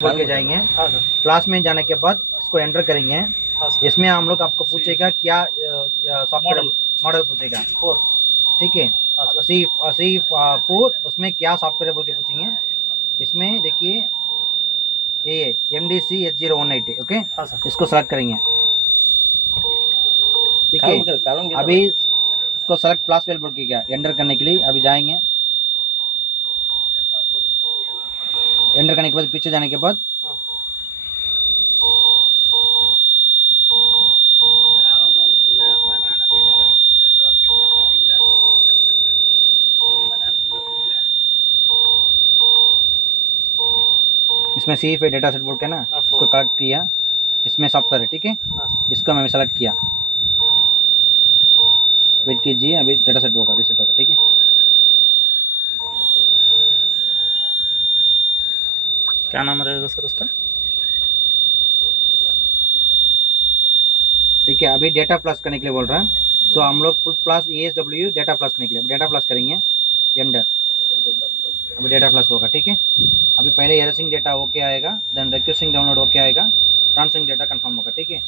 बोल के जाएंगे। हाँ सर। क्लास में जाने के बाद इसको एंटर करेंगे। हाँ सर। इसमें हम लोग आपको पूछेगा क्या सॉफ्टवेयर मॉडल पूछेगा 4। ठीक है। हाँ सर। सी 4 उसमें क्या सॉफ्टवेयर बोल के पूछेंगे। इसमें देखिए ये MDC H0180 ओके। हाँ सर। इसको सेलेक्ट करेंगे ठीक है। अभी उसको सेलेक्ट क्लास वेल बोल के क्या एंटर करने के लिए अभी जाएंगे। एंटर करने के बाद पीछे जाने के बाद इसमें C5 डेटा सेट बोल के ना उसको कलेक्ट किया। इसमें सॉफ्टवेयर है ठीक है। इसको मैंने सेलेक्ट किया। वेट कीजिए अभी डेटा सेट होगा रीसेट होगा ठीक है। क्या नाम रहेगा सर उसका? ठीक है। अभी डेटा प्लस करने के लिए बोल रहा है। सो हम लोग full plus ESW data plus करने के लिए डेटा प्लस करेंगे एंटर। अभी डेटा प्लस होगा ठीक है। अभी पहले एरसिंग डेटा होके आएगा देन रिक्वेस्टिंग डाउनलोड होके आएगा ट्रांसफरिंग डेटा कंफर्म होगा ठीक है।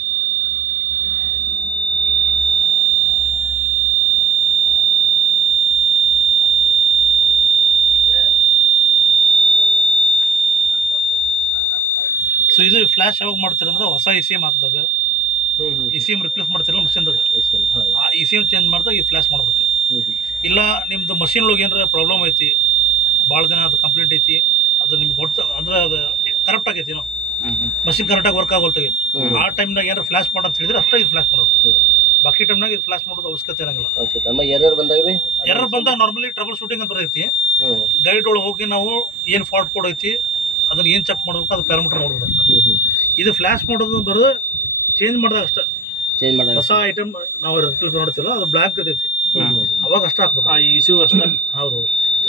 ಸೊ ಇದು ಫ್ಲಾಶ್ ಯಾವಾಗ ಮಾಡ್ತೀರಂದ್ರೆ ಹೊಸ ECM ಹಾಕಿದಾಗ ECM ರಿಪ್ಲೇಸ್ ಮಾಡ್ತಿರಲ್ಲ ಮಷಿನ್ದಾಗ ಆ ECM ಚೇಂಜ್ ಮಾಡಿದಾಗ ಈ ಫ್ಲಾಶ್ ಮಾಡ್ಬೇಕು. ಇಲ್ಲ ನಿಮ್ಮದು ಮಷಿನ್ ಒಳಗೆ ಏನಾರ ಪ್ರಾಬ್ಲಮ್ ಐತಿ ಭಾಳ ದಿನ ಅದು ಕಂಪ್ಲೇಂಟ್ ಐತಿ ಅದು ನಿಮ್ಗೆ ಗೊತ್ತು ಅಂದ್ರೆ ಅದು ಕರೆಕ್ಟ್ ಆಗೈತಿ ಏನೋ ಮಷಿನ್ ಕರೆಕ್ಟಾಗಿ ವರ್ಕ್ ಆಗೋಲ್ತಾಗೈತಿ ಆ ಟೈಮ್ನಾಗ ಏನಾರು ಫ್ಲಾಶ್ ಮಾಡಂತ ಹೇಳಿದ್ರೆ ಅಷ್ಟೇ ಇದು ಫ್ಲಾಶ್ ಮಾಡೋದು. ಬಾಕಿ ಟೈಮ್ನಾಗ ಇದು ಫ್ಲಾಶ್ ಮಾಡೋದು ಅವಶ್ಯಕತೆ ಇರೋಂಗಿಲ್ಲ. ಎರರ್ ಬಂದಾಗ ನಾರ್ಮಲಿ ಟ್ರಬಲ್ ಶೂಟಿಂಗ್ ಅಂತ ಬರ್ತೈತಿ. ಗೈಡ್ ಒಳಗೆ ಹೋಗಿ ನಾವು ಏನು ಫಾಲ್ಟ್ ಕೋಡ್ ಐತಿ ಅದನ್ನು ಏನು ಚೆಕ್ ಮಾಡಬೇಕು ಅದು ಪ್ಯಾರಾಮೀಟರ್ ನೋಡೋದು ಅಷ್ಟೇ. ಇದು ಫ್ಲಾಶ್ ಮಾಡೋದು ಬರೋದು ಚೇಂಜ್ ಮಾಡಿದಾಗ ಅಷ್ಟೇ. ಹೊಸ ಐಟಮ್ ನಾವು ರಿಪ್ಲೇಸ್ ಮಾಡ್ತೀವಲ್ಲ ಅದು ಬ್ಲ್ಯಾಂಕ್ ಇರ್ತೈತಿ ಅವಾಗ ಅಷ್ಟೇ ಹಾಕ್ಬೇಕು. ಇಶ್ಯೂ ಅಷ್ಟೇ. ಹೌದು.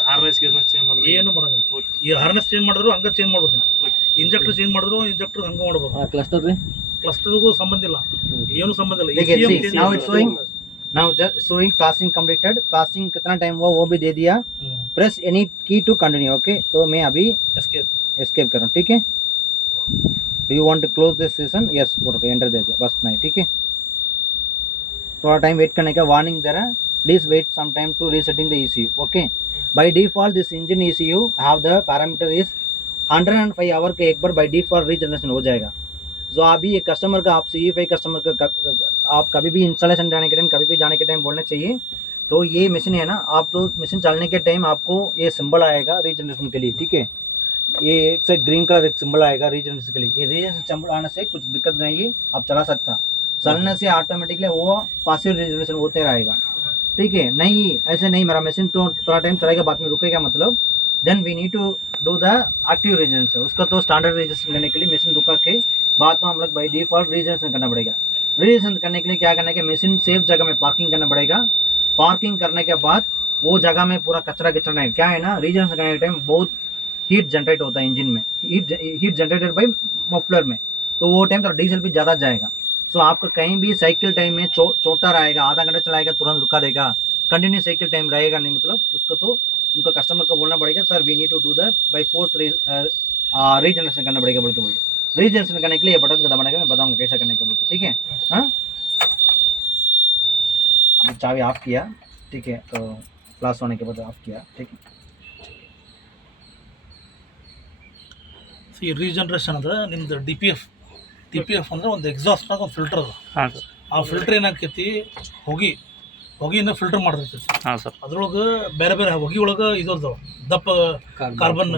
ಹಾರ್ನೆಸ್ ಚೇಂಜ್ ಮಾಡೋದು ಏನು ಮಾಡೋಂಗಿಲ್ಲ. ಈ ಹಾರ್ನೆಸ್ ಚೇಂಜ್ ಮಾಡಿದ್ರು ಹಂಗೆ ಚೇಂಜ್ ಮಾಡ್ಬೋದು ನೀವು. ಇಂಜೆಕ್ಟರ್ ಚೇಂಜ್ ಮಾಡಿದ್ರು ಇಂಜೆಕ್ಟರ್ ಹಂಗೆ ಮಾಡ್ಬೋದು. ಕ್ಲಸ್ಟರ್ಗೂ ಸಂಬಂಧ ಇಲ್ಲ ಏನು ಸಂಬಂಧ ಇಲ್ಲ. Now just showing flashing completed. flashing कितना टाइम हुआ वो भी दे दिया. Press any key to continue okay. तो मैं अभी एस्केप कर रहा हूँ ठीक है। Do you want to close this session yes बोल के एंटर दे दिया बस नहीं ठीक है। थोड़ा टाइम वेट करने का वार्निंग दे रहा है please wait some time to resetting the ECU okay. By default this engine ECU have the parameter is 105 hour के एक बार बाय डिफॉल्ट रीजनरेशन हो जाएगा। जो अभी ये कस्टमर का आप CE5 कस्टमर का आप कभी भी इंस्टॉलेशन जाने के टाइम कभी भी जाने के टाइम बोलना चाहिए। तो ये मशीन है ना आप तो मशीन चलने के टाइम आपको ये सिंबल आएगा रीजनरेशन के लिए ठीक है। ये एक से ग्रीन कलर एक सिंबल आएगा रीजनरेशन के लिए। ये रीजनरेशन सिंबल आने से कुछ दिक्कत नहीं है आप चला सकता। चलने से ऑटोमेटिकली वो पासिव रीजनरेशन होते रहेगा ठीक है। नहीं ऐसे नहीं मेरा मशीन तो थोड़ा टाइम चलेगा बाद में रुकेगा मतलब then we need to do the active regeneration. उसका तो स्टैंडर्ड रीजनरेशन लेने के लिए मशीन रुका के बाद तो हम लोग बाई डिफॉल्ट रीजनरेशन करना पड़ेगा। रीजनरेशन करने के लिए क्या करना है कि मशीन सेफ जगह में पार्किंग करना पड़ेगा। पार्किंग करने के बाद वो जगह में पूरा कचरा किचरा है क्या है ना रीजनरेशन करने के टाइम बहुत हीट जनरेट होता है इंजन में हीट जनरेटेड बाई मफलर में। तो वो टाइम तो डीजल भी ज़्यादा जाएगा। सो आपको कहीं भी साइकिल टाइम में छोटा रहेगा आधा घंटा चलाएगा तुरंत रुका देगा कंटिन्यू साइकिल टाइम रहेगा नहीं मतलब उसको तो उनका कस्टमर को बोलना पड़ेगा sir we need to do the by force regeneration करना पड़ेगा बोल के बोलिए। रीजनरेशन करने के लिए बटन को दबाने का मैं बताऊंगा कैसा करने का बोलते ठीक है। हाँ अभी चाबी ऑफ किया ठीक है। तो फ्लैश होने के बाद ऑफ किया ठीक है। ಈ ರೀಜನರೇಷನ್ ಅಂದ್ರೆ ನಿಮ್ದು DPF ಅಂದ್ರೆ ಒಂದು ಎಕ್ಸಾಸ್ಟ್ನಾಗ ಒಂದು ಫಿಲ್ಟರ್ ಅದ. ಹಾಂ ಸರ್. ಆ ಫಿಲ್ಟರ್ ಏನಾಕೈತಿ ಹೊಗೆಯಿಂದ ಫಿಲ್ಟರ್ ಮಾಡ್ತೈತಿ. ಹಾಂ ಸರ್. ಅದ್ರೊಳಗೆ ಬೇರೆ ಬೇರೆ ಹೊಗೆ ಒಳಗೆ ಇದು ಅದಾವ ದಪ್ಪ ಕಾರ್ಬನ್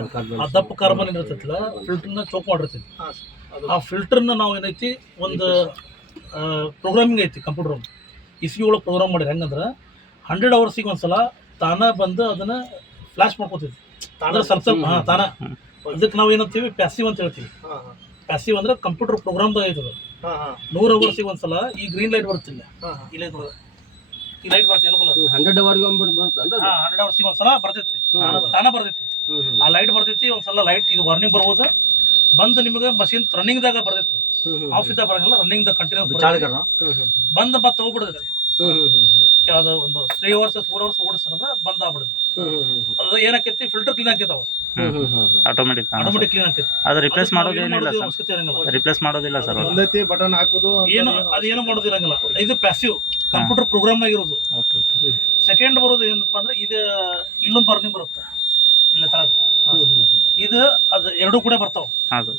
ಆ ದಪ್ಪ ಕಾರ್ಬನ್ ಏನಿರ್ತೈತಿಲ್ಲ ಫಿಲ್ಟರ್ನ ಚೋಕ್ ಮಾಡಿರ್ತೈತಿ. ಆ ಫಿಲ್ಟರ್ನ ನಾವು ಏನೈತಿ ಒಂದು ಪ್ರೋಗ್ರಾಮಿಂಗ್ ಐತಿ ಕಂಪ್ಯೂಟರ್ ECU ಒಳಗೆ ಪ್ರೋಗ್ರಾಮ್ ಮಾಡಿರಿ ಹೆಂಗಂದ್ರೆ 100 ಅವರ್ಸಿಗೆ ಒಂದ್ಸಲ ತಾನ ಬಂದು ಅದನ್ನು ಫ್ಲಾಶ್ ಮಾಡ್ಕೋತೈತಿ ಅಂದ್ರೆ ಸ್ವಲ್ಪ ಹಾಂ ತಾನ. ಇದಕ್ಕೆ ನಾವು ಏನಂತೀವಿ ಪ್ಯಾಸಿವ್ ಅಂತ ಹೇಳ್ತೀವಿ. ಪ್ಯಾಸಿವ್ ಅಂದ್ರೆ ಕಂಪ್ಯೂಟರ್ ಪ್ರೋಗ್ರಾಮ್ದಾಗ ಐತದ. 100 ಅವರ್ಸಿಗೆ ಒಂದ್ಸಲ ಈ ಗ್ರೀನ್ ಲೈಟ್ ಬರ್ತಿಲ್ಲ ಈ ಲೈಟ್ ಬರ್ತಿ ಎಲ್ಲೋ ಕಲರ್ 100 ಅವರ್ಸಿಗೆ ಒಂದ್ಸಲ ಬರ್ತೈತಿ ತಾನ ಬರ್ತೈತಿ. ಆ ಲೈಟ್ ಬರ್ತೈತಿ ಒಂದ್ಸಲ ಲೈಟ್ ಇದು ವಾರ್ನಿಂಗ್ ಬರ್ಬೋದು ಬಂದು ನಿಮಗೆ ಮಷೀನ್ ರನ್ನಿಂಗ್ದಾಗ ಬರ್ತೈತಿ ಆಫ್ ಇದ್ದಾಗ ಬರಂಗಿಲ್ಲ ರನ್ನಿಂಗ್ದಾಗ ಕಂಟಿನ್ಯೂಸ್ ಬಂದು ಮತ್ತೆ ಹೋಗ್ಬಿಡ್ತೈತಿ. ಅದು ಒಂದು 3 ಅವರ್ಸ್ 4 ಅವರ್ಸ್ ಓಡಿಸ್ತಾರಲ್ಲ ಅದು ಬಂದ್ ಆಗ್ಬಿಡುತ್ತೆ. ಅದು ಏನಾಕೈತಿ ಫಿಲ್ಟರ್ ಕ್ಲೀನ್ ಆಕೈತಾವ ಆಟೋಮೆಟಿಕ್ ಕ್ಲೀನ್ ಆಕೈತಿ. ಅದು ರಿಪ್ಲೇಸ್ ಮಾಡೋದೇನಿಲ್ಲ ಸರ್, ಅವಶ್ಯಕತೆ ಇರಂಗಿಲ್ಲ. ರಿಪ್ಲೇಸ್ ಮಾಡೋದಿಲ್ಲ ಸರ್ ಅದು. ಒಂದೈತಿ ಬಟನ್ ಹಾಕೋದು ಏನು ಅದೇನು ಮಾಡೋದಿರಂಗಿಲ್ಲ. ಇದು ಪ್ಯಾಸಿವ್ ಕಂಪ್ಯೂಟರ್ ಪ್ರೋಗ್ರಾಮ್ನಾಗ ಇರೋದು. Okay okay. ಸೆಕೆಂಡ್ ಬರೋದು ಏನಪ್ಪಾ ಅಂದ್ರೆ ಇದು ಇಲ್ಲೊಂದು ಬರ್ನಿಂಗ್ ಬರುತ್ತೆ ಇಲ್ಲ ತಳಗ. ಇದು ಅದು ಎರಡೂ ಕೂಡ ಬರ್ತಾವ ಹಾಂ ಸರ್.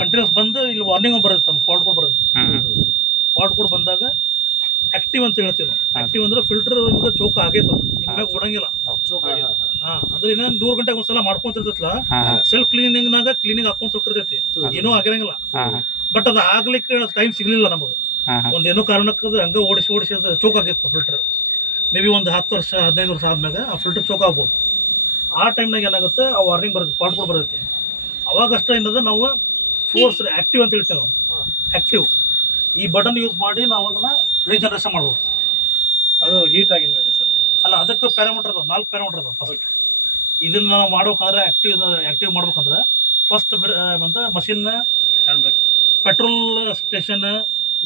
ಕಂಟಿನ್ಯೂಸ್ ಬಂದು ಇಲ್ಲಿ ವಾರ್ನಿಂಗ್ ಬರುತ್ತೆ, ಫಾಲ್ಟ್ ಕೋಡ್ ಬರುತ್ತೆ. ಫಾಲ್ಟ್ ಕೋಡ್ ಬಂದಾಗ ಆಕ್ಟಿವ್ ಅಂತ ಹೇಳ್ತೀವಿ ನಾವು. ಆಕ್ಟಿವ್ ಅಂದ್ರೆ ಫಿಲ್ಟರ್ ನಿಮ್ಗೆ ಚೋಕ್ ಆಗೈತೆ, ನಿಮ್ಗೆ ಕೊಡಂಗಿಲ್ಲ. ಅಂದ್ರೆ ಇನ್ನ 100 ಗಂಟೆಗೆ ಒಂದ್ಸಲ ಮಾಡ್ಕೊಂತಿರ್ತೈತಲ್ಲ, ಸೆಲ್ಫ್ ಕ್ಲೀನಿಂಗ್ನಾಗ ಕ್ಲೀನಿಂಗ್ ಹಾಕೊಂತ ಹೋಗಿರ್ತೈತಿ, ಏನೂ ಆಗಿರಂಗಿಲ್ಲ. ಬಟ್ ಅದು ಆಗ್ಲಿಕ್ಕೆ ಟೈಮ್ ಸಿಗ್ಲಿಲ್ಲ ನಮಗೆ. ಒಂದೇನೋ ಕಾರಣಕ್ಕೆ ಅದು ಹಂಗ ಓಡಿಸಿ ಅದು ಚೋಕ್ ಆಗೈತೆ ಫಿಲ್ಟರ್. ಮೇ ಬಿ ಒಂದು 10 ವರ್ಷ 15 ವರ್ಷ ಆದ್ಮೇಲೆ ಆ ಫಿಲ್ಟರ್ ಚೋಕ್ ಆಗ್ಬೋದು. ಆ ಟೈಮ್ನಾಗ ಏನಾಗುತ್ತೆ, ಆ ವಾರ್ನಿಂಗ್ ಬರುತ್ತೆ, ಫಾಲ್ಟ್ ಕೋಡ್ ಬರುತ್ತೆ. ಅವಾಗಷ್ಟ ಏನದ ನಾವು ಫೋರ್ಸ್ ಆಕ್ಟಿವ್ ಅಂತ ಹೇಳ್ತೇವೆ ನಾವು. ಆಕ್ಟಿವ್ ಈ ಬಟನ್ ಯೂಸ್ ಮಾಡಿ ನಾವು ಅದನ್ನ ರೀಜನರೇಷನ್ ಮಾಡ್ಬೋದು. ಅದು ಹೀಟ್ ಆಗಿರ್ಬೇಕು ಸರ್. ಅಲ್ಲ, ಅದಕ್ಕೆ ಪ್ಯಾರಾಮೀಟರ್ ಅದಾವ, 4 ಪ್ಯಾರಾಮೀಟರ್ ಅದಾವ. ಫಸ್ಟ್ ಇದನ್ನ ನಾವು ಮಾಡ್ಬೇಕಂದ್ರೆ ಆಕ್ಟಿವ್ ಮಾಡ್ಬೇಕಂದ್ರೆ ಫಸ್ಟ್ ಬಂದು ಮಷಿನ್ ಪೆಟ್ರೋಲ್ ಸ್ಟೇಷನ್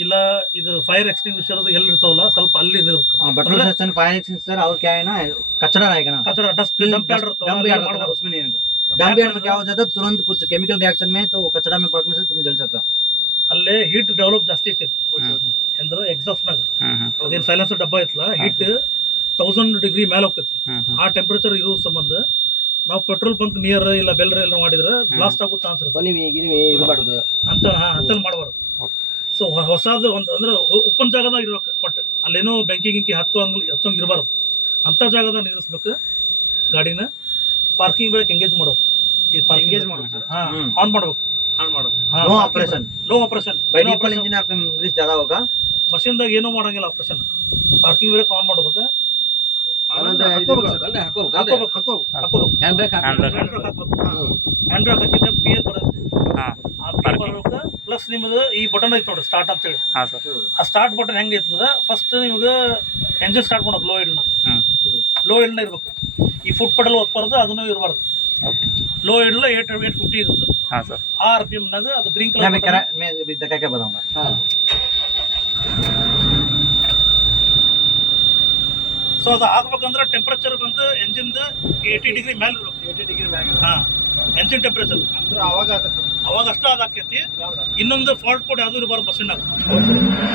ಇಲ್ಲ ಇದು ಫೈರ್ एक्सटिंग्विशर ಎಲ್ಲಿ ಇರ್ತಾವಲ್ಲ ಸ್ವಲ್ಪ ಅಲ್ಲಿ ಇರಬೇಕು. पेट्रोल स्टेशन फायर एक्सटिंग्विशर और क्या है ना, कचरा रहेगा ना, कचरा dust dump yard dump yard उसमें नहीं रहेगा. डंप यार्ड में क्या हो जाता है, तुरंत कुछ केमिकल रिएक्शन में तो कचरा में पड़ने से तुम जल सकता. ಅಲ್ಲೇ ಹೀಟ್ ಡೆವಲಪ್ ಜಾಸ್ತಿ ಆಕೈತಿ. ಅಂದ್ರೆ ಎಕ್ಸಾಸ್ಟ್ನಾಗ ಅದೇನು ಸೈಲೆನ್ಸರ್ ಡಬ್ಬ ಐತಲ್ಲ, ಹೀಟ್ 1000 ಡಿಗ್ರಿ ಮೇಲೆ ಹೋಗ್ತೈತಿ. ಆ ಟೆಂಪರೇಚರ್ ಇರೋ ಸಂಬಂಧ ನಾವು ಪೆಟ್ರೋಲ್ ಬಂಕ್ ನಿಯರ್ ಇಲ್ಲ ಬೆಲ್ ಎಲ್ಲ ಮಾಡಿದ್ರೆ ಬ್ಲಾಸ್ಟ್ ಆಗೋ ಚಾನ್ಸ್ ಇರುತ್ತೆ. ಅಂತ ಮಾಡಬಾರ್ದು. ಸೊ ಹೊಸದು ಒಂದು ಅಂದ್ರೆ ಓಪನ್ ಜಾಗದಾಗ ಇರ್ಬೇಕು. ಬಟ್ ಅಲ್ಲೇನೋ ಬೆಂಕಿ ಗಿಂಕಿ ಹತ್ತಂಗೆ ಇರಬಾರ್ದು. ಅಂಥ ಜಾಗದಾಗ ನಿಲ್ಲಿಸ್ಬೇಕು ಗಾಡಿನ. ಪಾರ್ಕಿಂಗ್ ಬ್ರೇಕ್ ಎಂಗೇಜ್ ಮಾಡ್ಬೇಕು. ಎಂಗೇಜ್ ಮಾಡ್ಬೇಕು. ಆನ್ ಮಾಡ್ಬೇಕು. No operation, no operation. By default engine आपका इंग्लिश ज्यादा होगा. ಮಷಿನ್ದಾಗ ಏನೂ ಮಾಡಂಗಿಲ್ಲ ಆಪರೇಷನ್. ಪಾರ್ಕಿಂಗ್ ಬ್ರೇಕ್ ಆನ್ ಮಾಡ್ಬೇಕು. ಹ್ಯಾಂಡ್ ಬ್ರೇಕ್ ಹಾಕಿದ್ರೆ ಪಿ ಎಲ್ ಬರುತ್ತೆ. ಆ ಪಿ ಎಲ್ ಬರಬೇಕು. ಪ್ಲಸ್ ನಿಮ್ದು ಈ ಬಟನ್ ಐತೆ ನೋಡಿ, ಸ್ಟಾರ್ಟ್ ಅಂತೇಳಿ. ಆ ಸ್ಟಾರ್ಟ್ ಬಟನ್ ಹೆಂಗೆ ಇರ್ತದೆ, ಫಸ್ಟ್ ನಿಮ್ಗೆ ಎಂಜಿನ್ ಸ್ಟಾರ್ಟ್ ಮಾಡೋದು ಲೋ ಇಲ್ನ ಇರ್ಬೇಕು. ಈ ಫುಟ್ ಪೆಡಲ್ ಒತ್ಬಾರ್ದು, ಅದನ್ನು ಇರಬಾರ್ದು. ಲೋ ಇಡಲ್ಲ 850 ಇರುತ್ತೆ. ಆ RPM ನಾಗ ಅದು ಗ್ರೀನ್ ಕಲರ್ मैं दिखा के बताऊंगा. ಸೊ ಅದು ಆಗ್ಬೇಕಂದ್ರೆ ಟೆಂಪರೇಚರ್ ಬಂದು ಎಂಜಿನ್ದು 80 ಡಿಗ್ರಿ ಮೇಲೆ ಇರ್ಬೇಕು. 80 ಡಿಗ್ರಿ ಮ್ಯಾಗ ಎಂಜಿನ್ ಟೆಂಪರೇಚರ್ ಅಂದ್ರೆ ಅವಾಗ ಆಗತ್ತೆ. ಅವಾಗ ಅಷ್ಟ ಅದಾಕೈತಿ. ಇನ್ನೊಂದು ಫಾಲ್ಟ್ ಕೋಡ್ ಯಾವ್ದು ಇರಬಾರ್ದು ಮಷಿನ್ನಾಗ.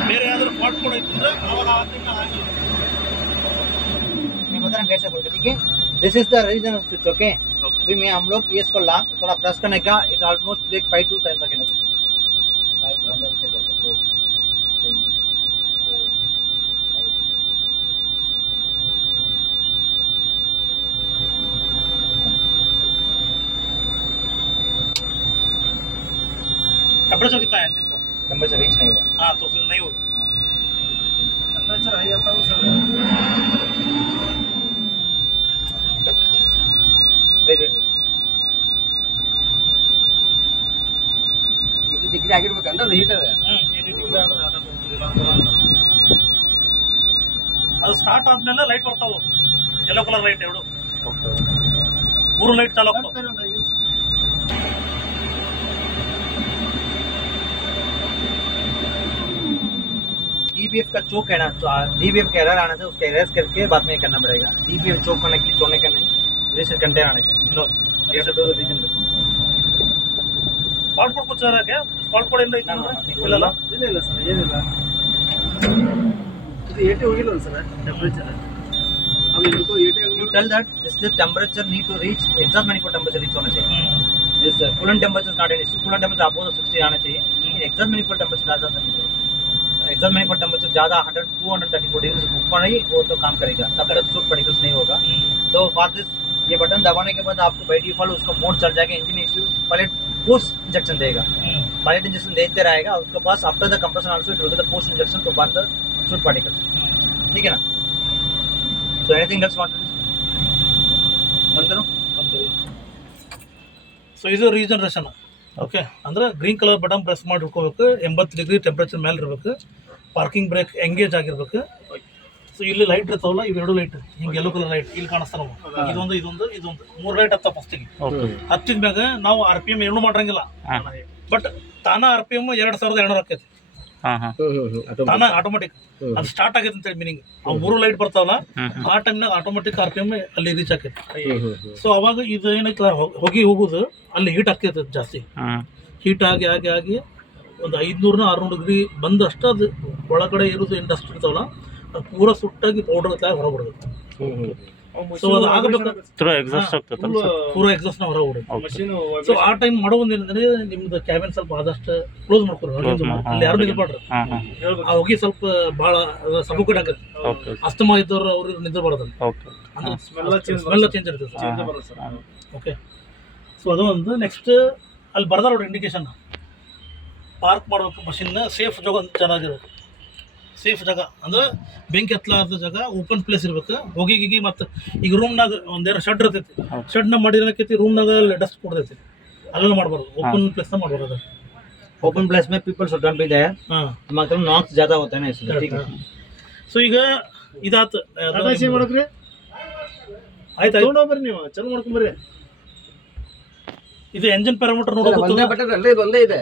ಬೇರೆ ಯಾವ್ದಾದ್ರು ಫಾಲ್ಟ್ ಕೋಡ್ ಐತಂದ್ರೆ ಅವಾಗ ಆಗಿಲ್ಲ. मैं बता रहा हूं कैसे बोलते, ठीक है. This is the regen switch. Okay, अभी मैं हम लोग ये इसको लॉक थोड़ा प्रेस करने का, it almost take 5 to 10 second. Temperature कितना है इंजन का? टेम्परेचर रीच नहीं हुआ. हाँ, तो फिर नहीं होगा. ಟೆಂಪರೇಚರ್ ಹೈ ಅಂತ ಸರ್. वेट 80 ಡಿಗ್ರಿ ಆಗಿರ್ಬೇಕಂದ್ರೆ ಅದು ಹೀಟ್ ಇದೆ. 80 ಡಿಗ್ರಿ ಅದು ಸ್ಟಾರ್ಟ್ ಆದ್ಮೇಲೆ ಲೈಟ್ ಬರ್ತಾವು, ಯೆಲ್ಲೋ ಕಲರ್ ಲೈಟ್. 3 ಲೈಟ್ ಚಾಲು ಆಗ್ತಾವೆ. DBF का चोक है ना, DBF का एरर आने से उसका एरर्स करके बाद में करना पड़ेगा. DBF चोक करने के लिए छोड़ने का नहीं, रीसेट कंटेनर आने का. नो, ये सब तो रीजन का. ಫಾಲ್ಟ್ ಕೋಡ್ ಕುछ क्या ಫಾಲ್ಟ್ ಕೋಡ್ ಏನು ಐತಿ ಅಂದ್ರೆ ಇಲ್ಲ ಸರ್, ಏನಿಲ್ಲ. ಇದು 80 ಹೋಗಿಲ್ಲ ಸರ್ ಟೆಂಪರೇಚರ್. अब इनको 80 You tell that this the temperature need to reach, exhaust manifold temperature reach होना चाहिए. This coolant temperature is not an issue. Coolant temperature आपको 60 आना चाहिए. लेकिन exhaust manifold temperature ज़्यादा नहीं चाहिए. exhaust manifold temperature ज़्यादा 100 234 डिग्री से ऊपर नहीं, वो तो काम करेगा, तब तक सूट पार्टिकल्स नहीं होगा. तो फॉर दिस ये बटन दबाने के बाद आपको बाई डिफॉल्ट उसका मोड चल जाएगा. Engine issue pilot post injection देगा. पायलट इंजेक्शन देते रहेगा. उसके पास after the compression also it will the post injection to burn the soot particles. ठीक है ना. So anything else want to बंद करो. ಸೊ ಇದು ರೀಜನರೇಷನ್. ಓಕೆ, ಅಂದ್ರೆ ಗ್ರೀನ್ ಕಲರ್ ಬಟನ್ ಪ್ರೆಸ್ ಮಾಡಿ ಇಟ್ಕೋಬೇಕು. 80 ಡಿಗ್ರಿ ಟೆಂಪರೇಚರ್ ಮೇಲೆ ಇರಬೇಕು. ಪಾರ್ಕಿಂಗ್ ಬ್ರೇಕ್ ಎಂಗೇಜ್ ಆಗಿರ್ಬೇಕು. ಸೊ ಇಲ್ಲಿ ಲೈಟ್ ಇರ್ತಾವಲ್ಲ, ಇವೆರಡು ಲೈಟ್ ಹಿಂಗೆ ಯೆಲ್ಲೋ ಕಲರ್ ಲೈಟ್ ಇಲ್ಲಿ ಕಾಣಿಸ್ತಾವ. ಇದೊಂದು 3 ಲೈಟ್ ಹತ್ತ ಫಸ್ಟಿಗೆ. ಹತ್ತಿದ ಮ್ಯಾಗ ನಾವು RPM ಏನು ಮಾಡಂಗಿಲ್ಲ. ಬಟ್ ತಾನ RPM 2200 ಆಕೈತಿ. ಹಾಂ ಹಾಂ ತಾನ ಆಟೋಮೆಟಿಕ್ ಅದು ಸ್ಟಾರ್ಟ್ ಆಗೈತೆ ಅಂತೇಳಿ ಮೀನಿಂಗ್ ಅವು 3 ಲೈಟ್ ಬರ್ತಾವಲ್ಲ ಆ ಟೈಮ್ನಾಗ ಆಟೋಮೆಟಿಕ್ RPM ಅಲ್ಲಿ ರೀಚ್ ಆಕೈತಿ. ಸೊ ಅವಾಗ ಇದು ಏನೈತಲ್ಲ ಹೊಗೆ ಹೋಗುದು ಅಲ್ಲಿ ಹೀಟ್ ಆಗ್ತೈತೆ ಜಾಸ್ತಿ. ಹೀಟ್ ಆಗಿ ಆಗಿ ಆಗಿ ಒಂದು 500-600 ಡಿಗ್ರಿ ಬಂದಷ್ಟು ಅದು ಒಳಗಡೆ ಇರೋದು ಏನು ಡಸ್ಟ್ ಇರ್ತಾವಲ್ಲ ಅದು ಪೂರ ಸುಟ್ಟಾಗಿ ಪೌಡರ್ ಹೊರಬಿಡೋದು. ಸೊ ಅದು ಆಗಬೇಕು ಥ್ರೂ ಎಕ್ಸಾಸ್ಟ್ ಆಗ್ತೈತಲ್ಲ ಸರ್? ಪೂರ ಎಕ್ಸಾಸ್ಟ್ ಹೊರ ಬಿಡೋದು. ಸೊ ಆ ಟೈಮ್ ಮಾಡೋ ಏನಂದ್ರೆ ನಿಮ್ದು ಕ್ಯಾಬಿನ್ ಸ್ವಲ್ಪ ಆದಷ್ಟು ಕ್ಲೋಸ್ ಮಾಡ್ಕೊರಿ, ಅಲ್ಲಿ ಯಾರು ನಿದ್ರೆ ಮಾಡ್ರಿ. ಹಾಂ ಹಾಂ ಆ ಹೊಗೆ ಸ್ವಲ್ಪ ಭಾಳ ಸಫೋಕೇಟ್ ಆಗತ್ತೆ. ಓಕೆ ಅಸ್ತಮಾ ಇದ್ದವ್ರು ಅವ್ರಿಗೆ ನಿದ್ರೆ ಬರೋದಲ್ಲ, ಓಕೆ ಅಂದ್ರೆ ಸ್ಮೆಲ್ ಚೇಂಜ್ ಇರ್ತದೆ. ಓಕೆ, ಸೊ ಅದು ಒಂದು. ನೆಕ್ಸ್ಟ್ ಅಲ್ಲಿ ಬರ್ದಾರ ನೋಡಿ ಇಂಡಿಕೇಶನ್, ಪಾರ್ಕ್ ಮಾಡ್ಬೇಕು ಮಷಿನ್ ಸೇಫ್ ಜಾಗ ಅಂತ ಚೆನ್ನಾಗಿರುತ್ತೆ. ಸೇಫ್ ಜಾಗ ಅಂದ್ರೆ ಬೆಂಕಿ ಹತ್ತಲಾರ್ದ ಜಾಗ, ಓಪನ್ ಪ್ಲೇಸ್ ಇರ್ಬೇಕು. ಹೊಗೆ ಗಿಗಿ ಮತ್ತು ಈಗ ರೂಮ್ನಾಗ ಒಂದೇನೋ ಶೆಡ್ ಇರ್ತೈತಿ, ಶೆಡ್ನಾಗ ಮಾಡಿರೋಕೈತಿ ರೂಮ್ನಾಗ ಡಸ್ಟ್ ಕೊಡ್ತೈತಿ, ಅಲ್ಲೆಲ್ಲ ಮಾಡಬಾರ್ದು, ಓಪನ್ ಪ್ಲೇಸ್ನಾಗ ಮಾಡ್ಬಾರ್ದು. ओपन प्लेस में people should not be there, ಹಾಂ, मतलब नॉक्स ज्यादा होता है ना इसलिए, ठीक है. ಸೊ ಈಗ ಇದಾತು. ಮಾಡಕ್ರಿ ಆಯ್ತು ಬರ್ರಿ, ನೀವು ಚಲೋ ಮಾಡ್ಕೊಂಬರ್ರಿ. ಇದು ಎಂಜಿನ್ ಪ್ಯಾರಾಮೀಟರ್ ನೋಡೋದು. ಒಂದೇ ಇದೆ